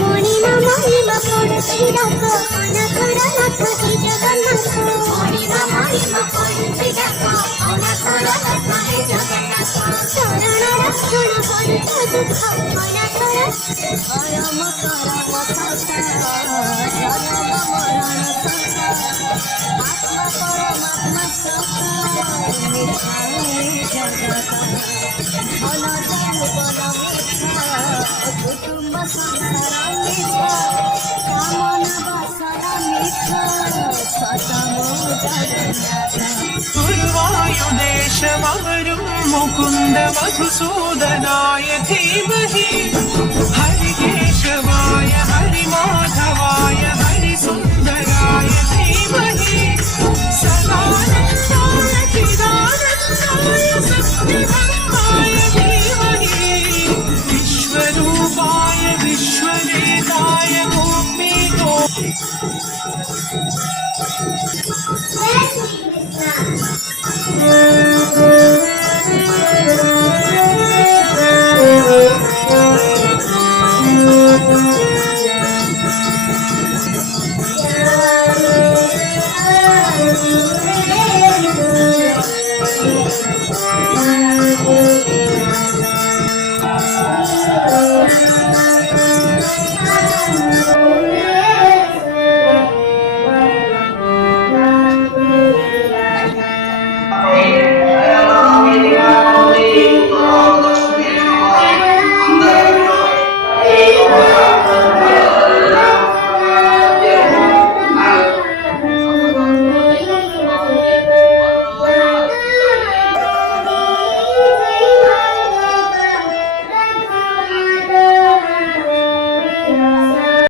মণিমা মণিমা পড়ছি ডাকো অনাথরা নাথ হে জগন্নাথ মণিমা মণিমা পড়ছি ডাকো অনাথরা নাথ হে জগন্নাথ শরণ রক্ষণ পরিত দুঃখ অনাথরা পরম কর পথ জনম মরণ সংসার আত্মা পরমাত্মা সংসার মিছাই জগত অনজান বল মিছা কুটুম্ব সংসার মিছা কামনা বাসনা মিছা সতমো জগন্নাথ गुरुवायुदेशमवरुं मुकुन्द मधुसूदनाय धीमहि हरिकेशवाय हरिमाधवाय हरिसुन्दराय धीमहि सदानन्दाय चिदानन्दाय सत्यधर्माय धीमहि विश्वरूपाय विश्ववेदाय गोपी